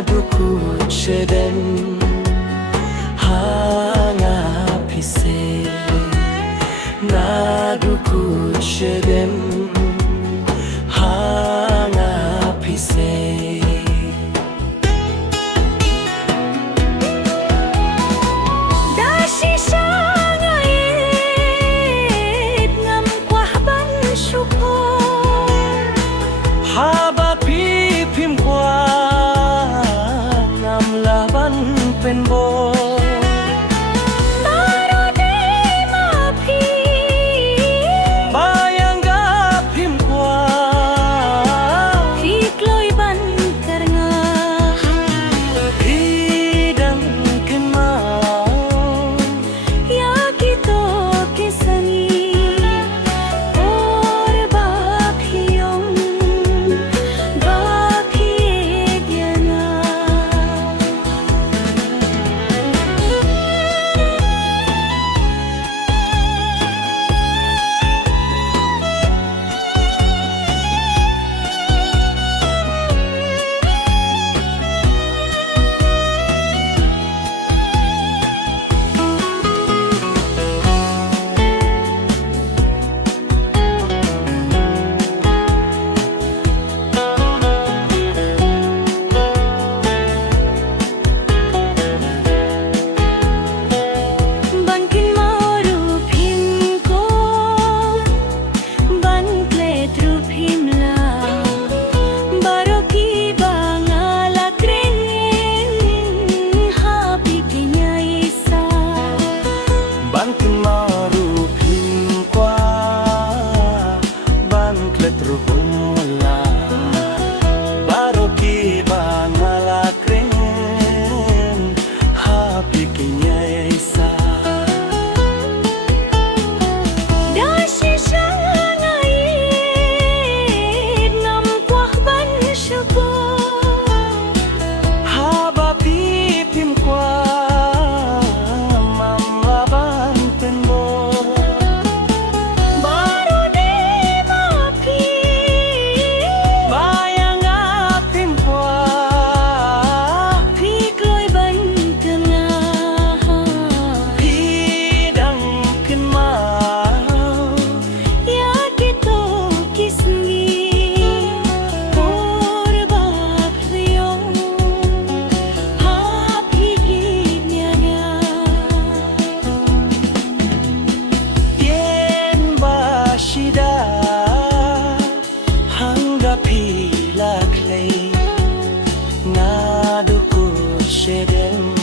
Nadukuchedem hanga pise Nadukuchedem hanga piseเป็นโบบายังกาพิมกว่าพี่กลอยบันกระงาพี่ดังขึ้นมาอยากกิโตกิสนีโอร์บาพี่ยงบาพี่เดียนา Pila clay, nadukuchedem.